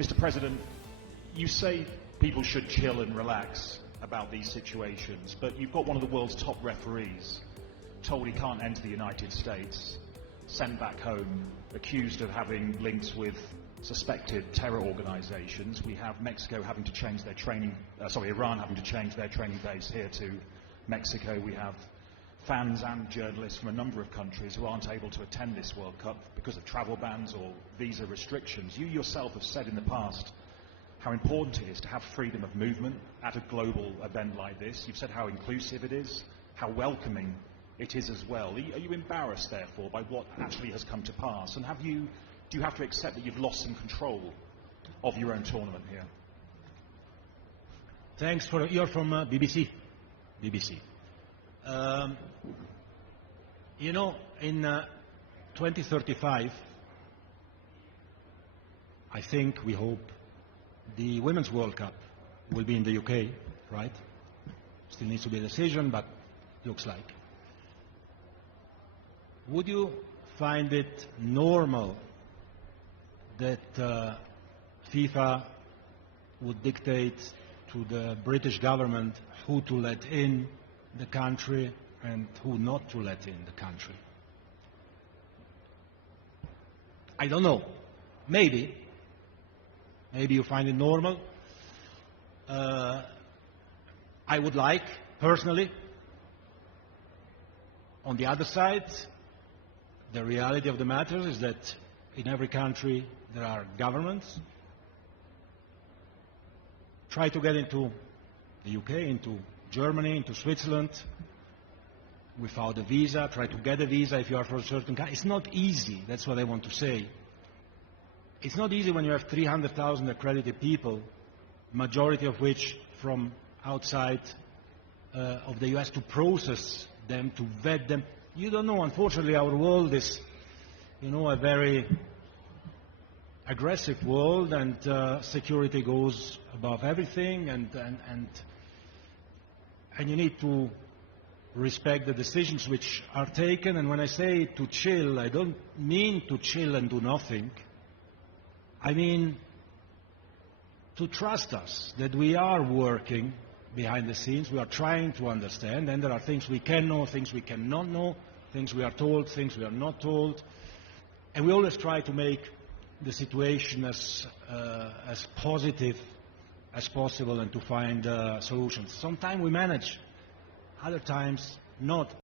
Mr. President, you say people should chill and relax about these situations, but you've got one of the world's top referees told he can't enter the United States, sent back home, accused of having links with suspected terror organizations. We have Mexico having to change their training, Iran having to change their training base here to Mexico. We have fans and journalists from a number of countries who aren't able to attend this World Cup because of travel bans or visa restrictions. You yourself have said in the past how important it is to have freedom of movement at a global event like this. You've said how inclusive it is, how welcoming it is as well. Are you embarrassed, therefore, by what actually has come to pass? And do you have to accept that you've lost some control of your own tournament here? Thanks for, you're from BBC. You know, in 2035, I think, we hope, the Women's World Cup will be in the UK, right? Still needs to be a decision, but looks like. Would you find it normal that FIFA would dictate to the British government who to let in the country and who not to let in the country? I don't know. Maybe. Maybe you find it normal. I would like, personally. On the other side, the reality of the matter is that in every country there are governments. Try to get into the UK, into Germany, into Switzerland without a visa. Try to get a visa if you are from a certain country. It's not easy, that's what I want to say. It's not easy when you have 300,000 accredited people, majority of which from outside of the US, to process them, to vet them. You don't know, unfortunately, our world is, you know, a very aggressive world, and security goes above everything, and you need to respect the decisions which are taken. And when I say to chill, I don't mean to chill and do nothing. I mean to trust us, that we are working behind the scenes, we are trying to understand, and there are things we can know, things we cannot know, things we are told, things we are not told, and we always try to make the situation as positive as possible and to find solutions. Sometimes we manage, other times not.